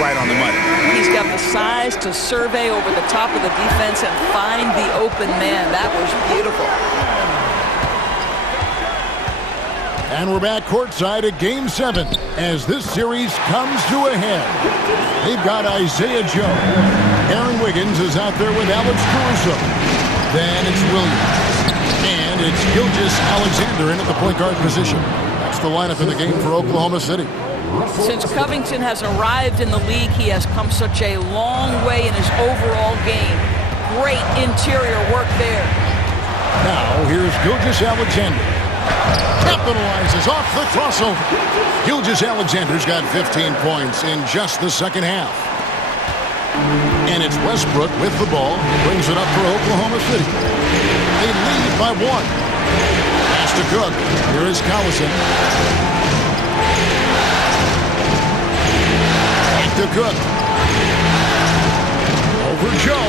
right on the money. He's got the size to survey over the top of the defense and find the open man. That was beautiful. And we're back courtside at Game 7 as this series comes to a head. They've got Isaiah Joe. Aaron Wiggins is out there with Alex Caruso. Then it's Williams. And it's Gilgeous-Alexander in at the point guard position. That's the lineup in the game for Oklahoma City. Since Covington has arrived in the league, he has come such a long way in his overall game. Great interior work there. Now, here's Gilgeous-Alexander. Capitalizes off the crossover. Gilgeous-Alexander's got 15 points in just the second half. And it's Westbrook with the ball. Brings it up for Oklahoma City. They lead by 1. Pass to Cook. Here is Collison. Back to Cook. Over Joe.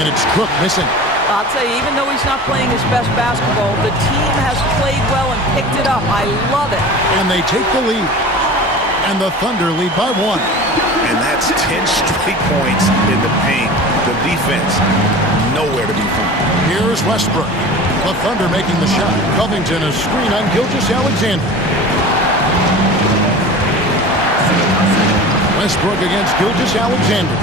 And it's Cook missing. I'll tell you, even though he's not playing his best basketball, the team has played well and picked it up. I love it. And they take the lead. And the Thunder lead by 1. And that's 10 straight points in the paint. The defense, nowhere to be found. Here's Westbrook. The Thunder making the shot. Covington a screen on Gilgeous-Alexander. Westbrook against Gilgeous-Alexander.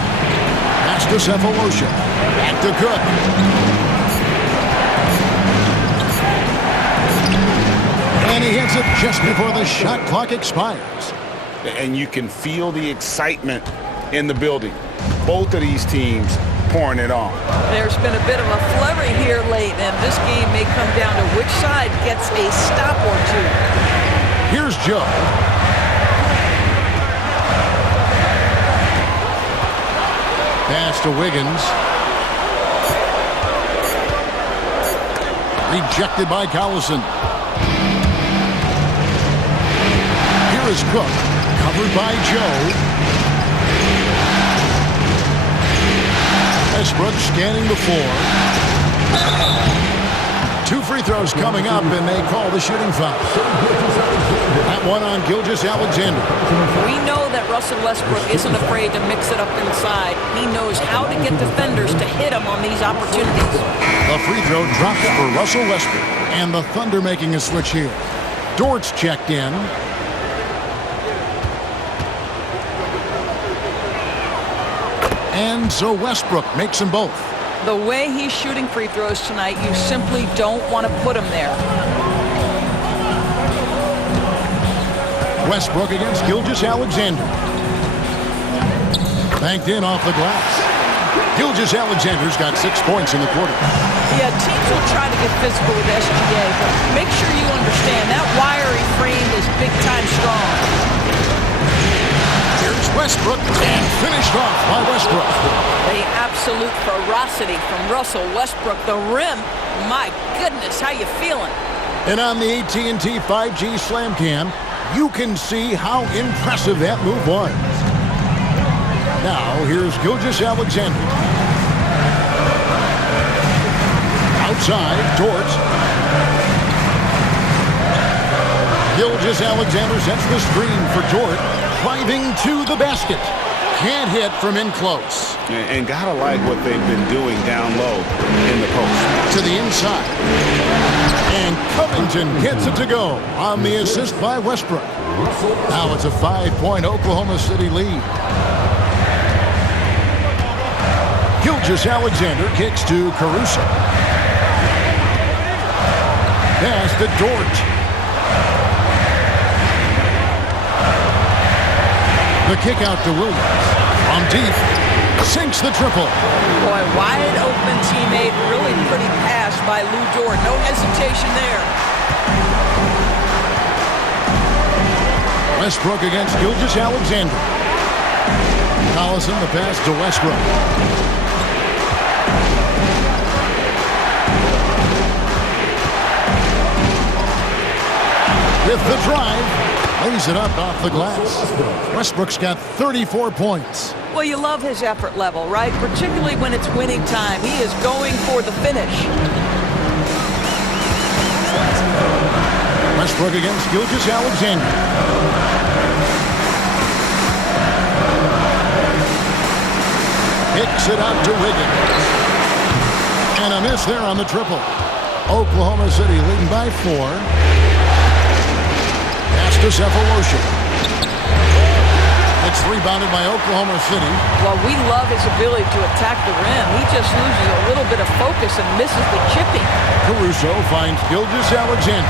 Pass to Cephalosha. Back to Cook. And he hits it just before the shot clock expires. And you can feel the excitement in the building. Both of these teams pouring it on. There's been a bit of a flurry here late, and this game may come down to which side gets a stop or two. Here's Joe. Pass to Wiggins. Rejected by Collison. Here is Cook. Covered by Joe. Westbrook scanning the floor. 2 free throws coming up, and they call the shooting foul. That one on Gilgeous-Alexander. We know that Russell Westbrook isn't afraid to mix it up inside. He knows how to get defenders to hit him on these opportunities. The free throw drops for Russell Westbrook, and the Thunder making a switch here. Dort's checked in. And so Westbrook makes them both. The way he's shooting free throws tonight, you simply don't want to put him there. Westbrook against Gilgeous-Alexander. Banked in off the glass. Gilgeous-Alexander's got 6 points in the quarter. Yeah, teams will try to get physical with SGA, but make sure you understand that wiry frame is big-time strong. Here's Westbrook, and finished off by Westbrook. The absolute ferocity from Russell Westbrook. The rim, my goodness, how you feeling? And on the AT&T 5G Slam Cam, you can see how impressive that move was. Now, here's Gilgeous-Alexander. Outside, Dort. Gilgeous-Alexander sets the screen for Dort. Driving to the basket. Can't hit from in close. And gotta like what they've been doing down low in the post. To the inside. And Covington gets it to go on the assist by Westbrook. Now it's a 5-point Oklahoma City lead. Gilgeous-Alexander kicks to Caruso. Pass to Dort. The kick out to Williams. On deep. Sinks the triple. Boy, wide open teammate. Really pretty pass by Lou Dort. No hesitation there. Westbrook against Gilgeous-Alexander. Collison, the pass to Westbrook. With the drive. Lays it up off the glass. Westbrook's got 34 points. Well, you love his effort level, right? Particularly when it's winning time. He is going for the finish. Westbrook against Gilgeous-Alexander. it out to Wiggins. And a miss there on the triple. Oklahoma City leading by 4. Pass to Cephalosha. It's rebounded by Oklahoma City. Well, we love his ability to attack the rim. He just loses a little bit of focus and misses the chipping. Caruso finds Gilgeous-Alexander.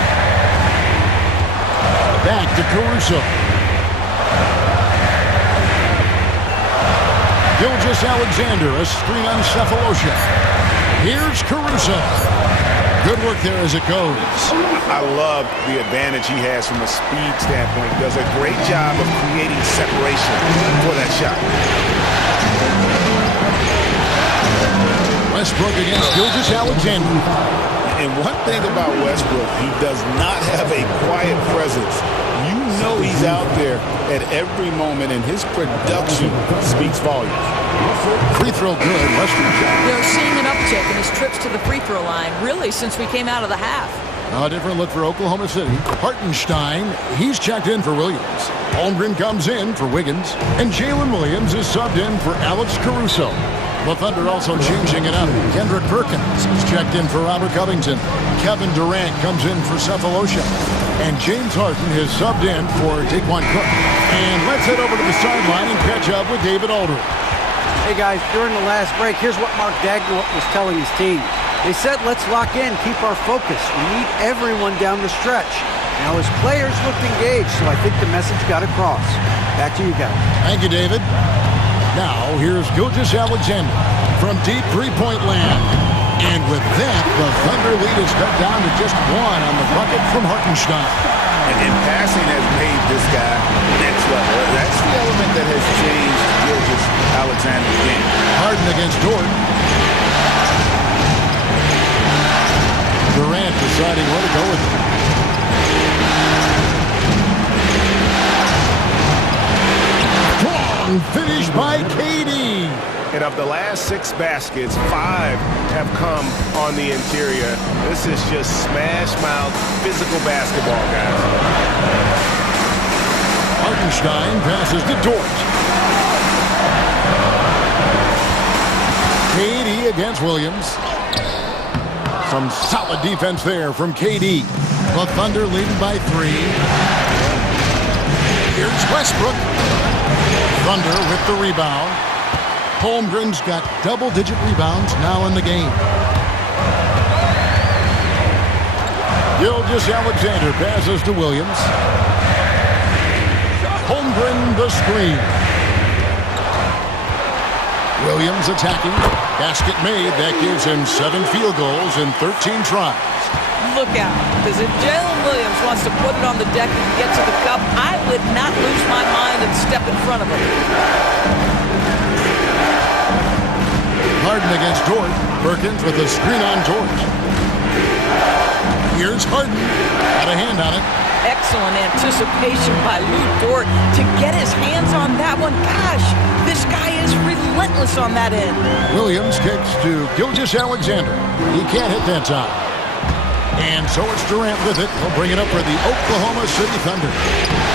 Back to Caruso. Gilgeous-Alexander, a screen on Cephalosha. Here's Caruso. Good work there as it goes. I love the advantage he has from a speed standpoint. He does a great job of creating separation for that shot. Westbrook against Gilgeous-Alexander. And one thing about Westbrook, he does not have a quiet presence. You know he's out there at every moment, and his production speaks volumes. Free throw good. Westbrook. They're seeing an uptick in his trips to the free throw line, really, since we came out of the half. A different look for Oklahoma City. Hartenstein, he's checked in for Williams. Holmgren comes in for Wiggins. And Jalen Williams is subbed in for Alex Caruso. The Thunder also changing it up. Kendrick Perkins is checked in for Robert Covington. Kevin Durant comes in for Cephalosha. And James Harden is subbed in for Daquan Cook. And let's head over to the sideline and catch up with David Aldridge. Hey guys, during the last break, here's what Mark Dagnall was telling his team. They said, let's lock in, keep our focus. We need everyone down the stretch. Now his players looked engaged, so I think the message got across. Back to you guys. Thank you, David. Now, here's Gilgeous-Alexander from deep three-point land. And with that, the Thunder lead is cut down to just 1 on the bucket from Hartenstein. And passing has made this guy next level. That's the element that has changed Gilgeous-Alexander's game. Harden against Dort. Durant deciding where to go with it. Strong finish by KD. And of the last 6 baskets, 5 have come on the interior. This is just smash-mouth physical basketball, guys. Hartenstein passes to Dort. KD against Williams. Some solid defense there from KD. The Thunder leading by 3. Here's Westbrook. Thunder with the rebound. Holmgren's got double-digit rebounds now in the game. Gilgeous-Alexander passes to Williams. Holmgren the screen. Williams attacking. Basket made. That gives him 7 field goals in 13 tries. Look out, because if Jalen Williams wants to put it on the deck and get to the cup, I would not lose my mind and step in front of him. Harden against Dort. Perkins with a screen on Dort. Here's Harden. Got a hand on it. Excellent anticipation by Lou Dort to get his hands on that one. Gosh, this guy is relentless on that end. Williams kicks to Gilgeous-Alexander. He can't hit that time. And so it's Durant with it. He'll bring it up for the Oklahoma City Thunder.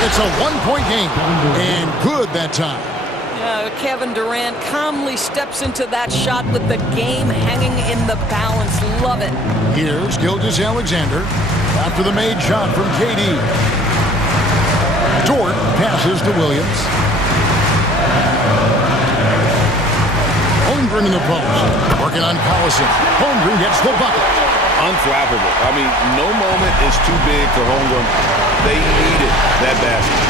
It's a 1-point game. And good that time. Kevin Durant calmly steps into that shot with the game hanging in the balance. Love it. Here's Gilgeous-Alexander after the made shot from KD. Dort passes to Williams. Holmgren in the post. Working on Collison. Holmgren gets the bucket. Unflappable. I mean, no moment is too big for Holmgren. They needed that basket.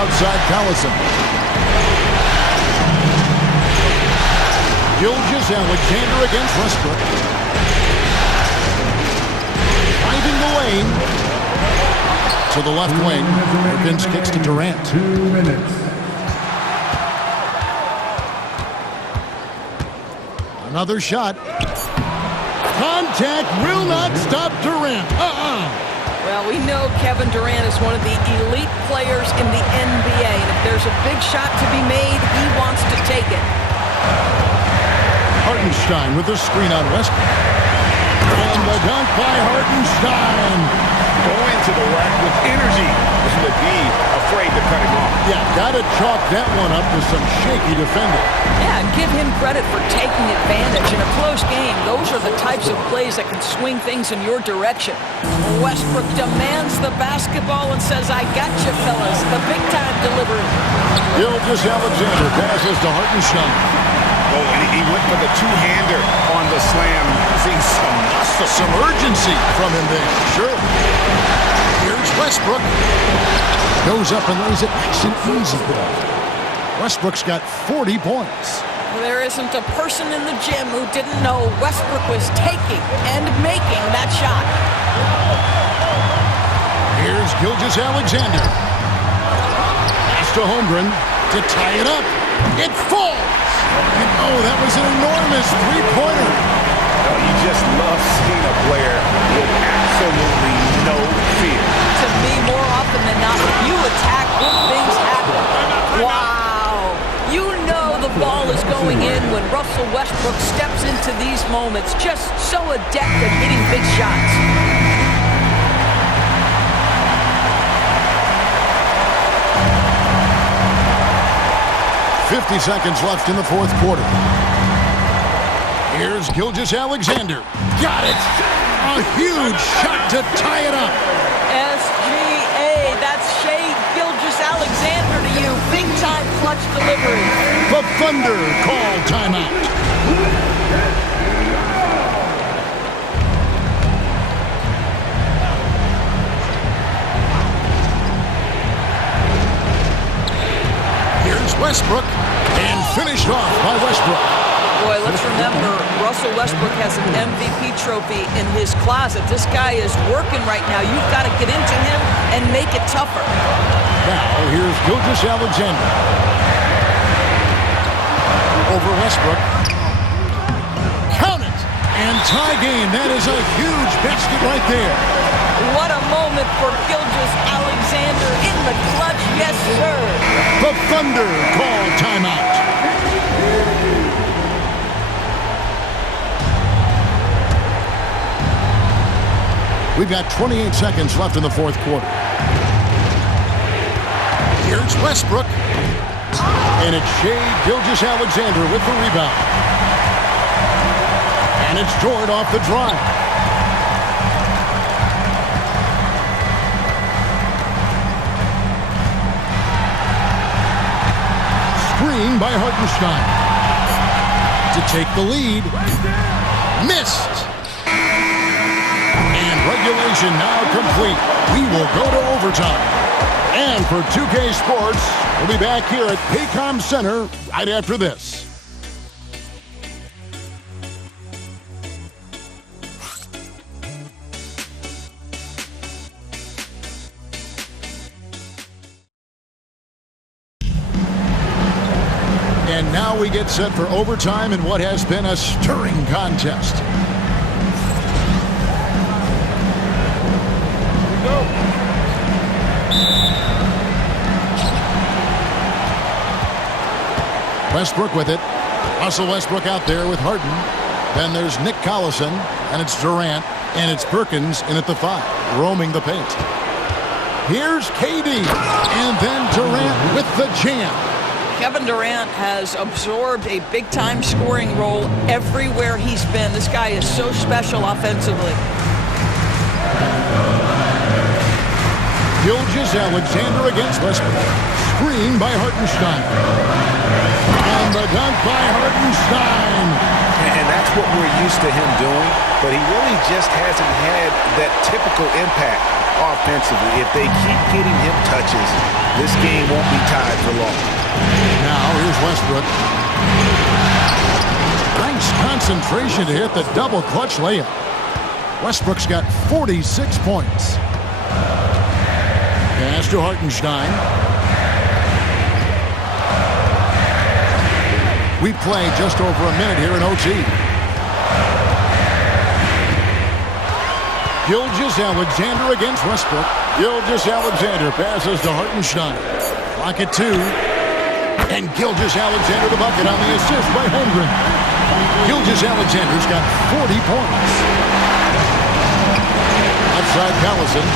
Outside Collison. Gilgeous-Alexander against Westbrook. Finding the lane. To the left wing. Perkins kicks to Durant. 2 minutes. Another shot. Contact will not stop Durant. Well, we know Kevin Durant is one of the elite players in the NBA. And if there's a big shot to be made, he wants to take it. Hartenstein with a screen on Westbrook. And the dunk by Hartenstein. Going to the rack with energy. And the D afraid to cut him off. Yeah, got to chalk that one up to some shaky defending. Yeah, and give him credit for taking advantage. In a close game, those are the types of plays that can swing things in your direction. Westbrook demands the basketball and says, I got you, fellas. The big-time delivery. Gilgeous-Alexander passes to Hartenstein. Oh, and he went for the two-hander on the slam, using some muscle. Some urgency from him there. Sure. Here's Westbrook. Goes up and lays it nice and easy. Westbrook's got 40 points. There isn't a person in the gym who didn't know Westbrook was taking and making that shot. Here's Gilgeous-Alexander. Pass to Holmgren to tie it up. It falls. And oh, that was an enormous three-pointer. Oh, you just love seeing a player with absolutely no fear. To me, more often than not, if you attack, good things happen. Wow. You know the ball is going in when Russell Westbrook steps into these moments. Just so adept at hitting big shots. .50 seconds left in the fourth quarter. Here's Gilgeous-Alexander. Got it! A huge shot to tie it up. SGA, that's Shai Gilgeous-Alexander to you. Big-time clutch delivery. The Thunder call timeout. Here's Westbrook, and finished off by Westbrook. Boy, let's remember, Russell Westbrook has an MVP trophy in his closet. This guy is working right now. You've got to get into him and make it tougher. Now, here's Gilgeous-Alexander. Over Westbrook. Count it! And tie game. That is a huge basket right there. What a moment for Gilgeous-Alexander in the clutch. Yes, sir. The Thunder call timeout. We've got 28 seconds left in the fourth quarter. Here's Westbrook. And it's Shai Gilgeous-Alexander with the rebound. And it's Jordan off the drive. Screen by Hartenstein. To take the lead. Missed. And regulation now complete. We will go to overtime. And for 2K Sports, we'll be back here at Paycom Center right after this. And now we get set for overtime in what has been a stirring contest. Westbrook with it. Russell Westbrook out there with Harden. Then there's Nick Collison, and it's Durant, and it's Perkins in at the 5, roaming the paint. Here's KD, and then Durant with the jam. Kevin Durant has absorbed a big-time scoring role everywhere he's been. This guy is so special offensively. Gilgeous-Alexander against Westbrook. Screen by Hartenstein. And the dunk by Hartenstein. And that's what we're used to him doing, but he really just hasn't had that typical impact offensively. If they keep getting him touches, this game won't be tied for long. Now here's Westbrook. Nice concentration to hit the double clutch layup. Westbrook's got 46 points. Pass to Hartenstein. We play just over a minute here in OT. Gilgeous-Alexander against Westbrook. Gilgeous-Alexander passes to Hartenstein. Clock at 2. And Gilgeous-Alexander the bucket on the assist by Holmgren. Gilgeous-Alexander's got 40 points. Outside Collison.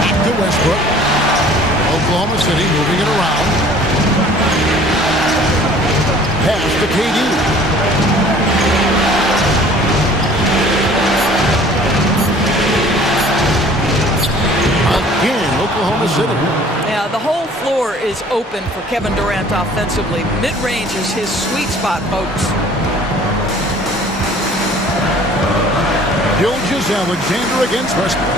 Back to Westbrook. Oklahoma City moving it around. Pass to KD. Again, Oklahoma City. Yeah, the whole floor is open for Kevin Durant offensively. Mid-range is his sweet spot, folks. Gilgeous-Alexander against Westbrook.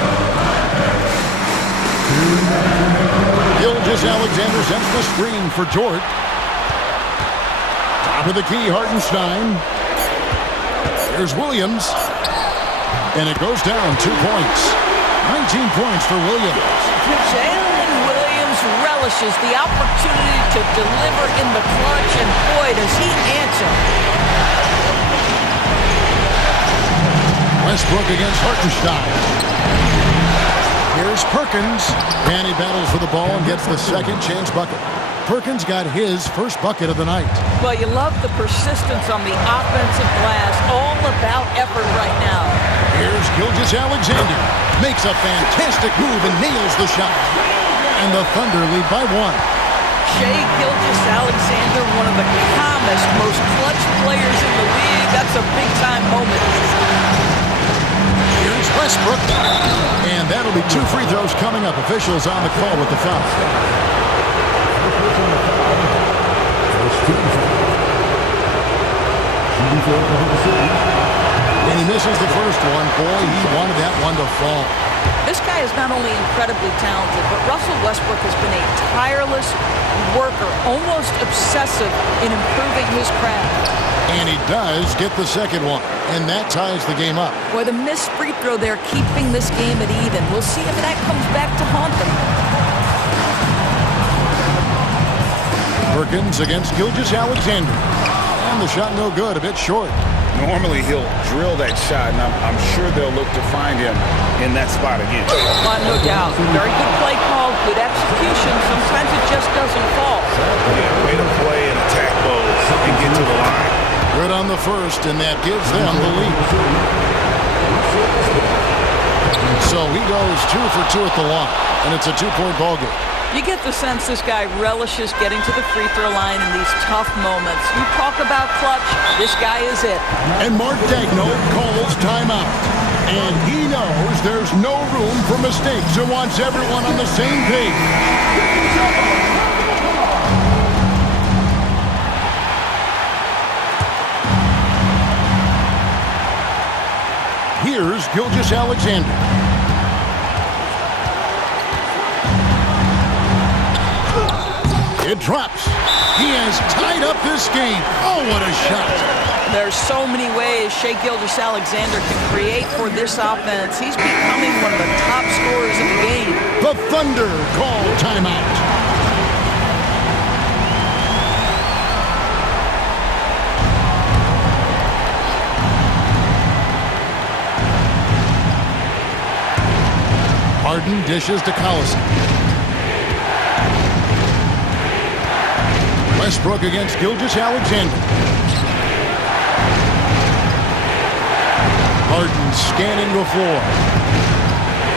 Gilgeous-Alexander sets the screen for Dort. Top of the key, Hartenstein. Here's Williams. And it goes down 2 points. 19 points for Williams. Jalen Williams relishes the opportunity to deliver in the clutch, and boy, does he answer. Westbrook against Hartenstein. Here's Perkins. And he battles for the ball and gets the second chance bucket. Perkins got his first bucket of the night. Well, you love the persistence on the offensive glass. All about effort right now. Here's Gilgeous-Alexander. Makes a fantastic move and nails the shot. And the Thunder lead by 1. Shai Gilgeous-Alexander, one of the calmest, most clutch players in the league. That's a big-time moment. Here's Westbrook. And that'll be 2 free throws coming up. Officials on the call with the foul. And he misses the first one. Boy, he wanted that one to fall. This guy is not only incredibly talented, but Russell Westbrook has been a tireless worker, almost obsessive in improving his craft. And he does get the second one, and that ties the game up. Boy, the missed free throw there keeping this game at even. We'll see if that comes back to haunt them. Perkins against Gilgeous-Alexander. And the shot no good, a bit short. Normally he'll drill that shot, and I'm sure they'll look to find him in that spot again. No doubt. Very good play call, good execution. Sometimes it just doesn't fall. Yeah, way to play and attack those and get to the line. Good on the first, and that gives them the lead. So he goes 2 for 2 at the line, and it's a 2-point ball game. You get the sense this guy relishes getting to the free throw line in these tough moments. You talk about clutch, this guy is it. And Mark Daigneault calls timeout. And he knows there's no room for mistakes and wants everyone on the same page. Here's Gilgeous-Alexander. It drops. He has tied up this game. Oh, what a shot. There's so many ways Shai Gilgeous-Alexander can create for this offense. He's becoming one of the top scorers in the game. The Thunder call timeout. Harden dishes to Collison. Westbrook against Gilgeous-Alexander. Harden scanning the floor.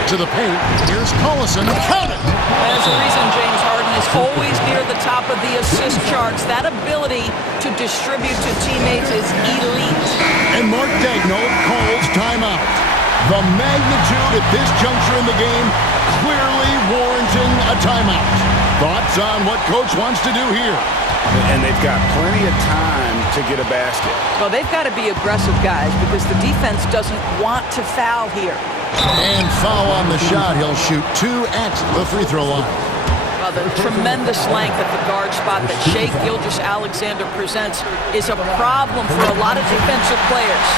To the paint. Here's Collison. Count it! There's a reason James Harden is always near the top of the assist charts. That ability to distribute to teammates is elite. And Mark Daigneault calls timeout. The magnitude at this juncture in the game clearly warranting a timeout. Thoughts on what Coach wants to do here? And they've got plenty of time to get a basket. Well, they've got to be aggressive, guys, because the defense doesn't want to foul here. And foul on the shot. He'll shoot 2 at the free throw line. Well, the tremendous length at the guard spot that Shai Gilgeous-Alexander presents is a problem for a lot of defensive players.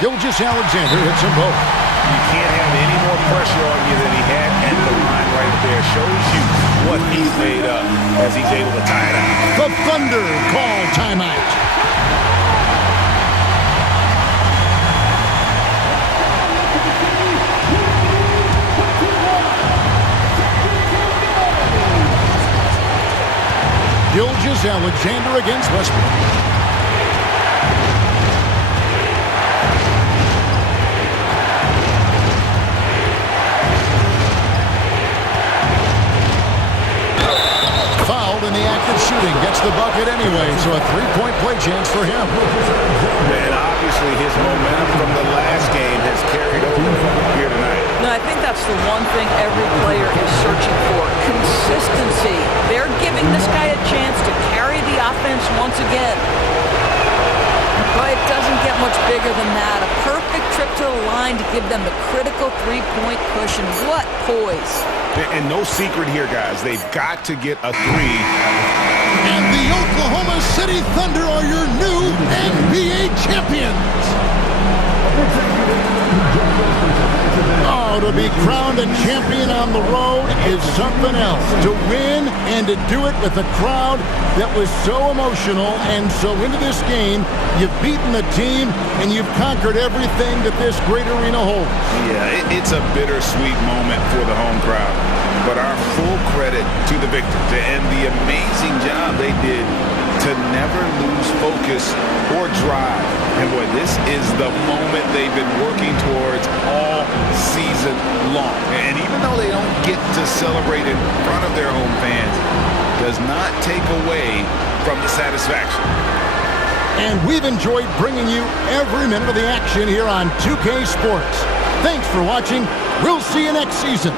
Gilgeous-Alexander hits them both. You can't have any more pressure on you than he had at the line right there. Shows you what he's made up as he's able to tie it out. The Thunder call timeout. Gilgeous-Alexander against Westbrook. Fouled in the act of shooting. Gets the bucket anyway, so a three-point play chance for him. And obviously his momentum from the last game has carried over here tonight. No, I think that's the one thing every player is searching for. Consistency. They're giving this guy a chance to carry the offense once again. But it doesn't get much bigger than that. A perfect trip to the line to give them the critical three-point cushion. What poise. And no secret here, guys. They've got to get a three. And the Oklahoma City Thunder are your new NBA champions. Oh, to be crowned a champion on the road is something else. To win and to do it with a crowd that was so emotional and so into this game, you've beaten the team and you've conquered everything that this great arena holds. Yeah, it's a bittersweet moment for the home crowd. But our full credit to the victors and the amazing job they did to never lose focus or drive. And boy, this is the moment they've been working towards all season long. And even though they don't get to celebrate in front of their home fans, does not take away from the satisfaction. And we've enjoyed bringing you every minute of the action here on 2K Sports. Thanks for watching. We'll see you next season.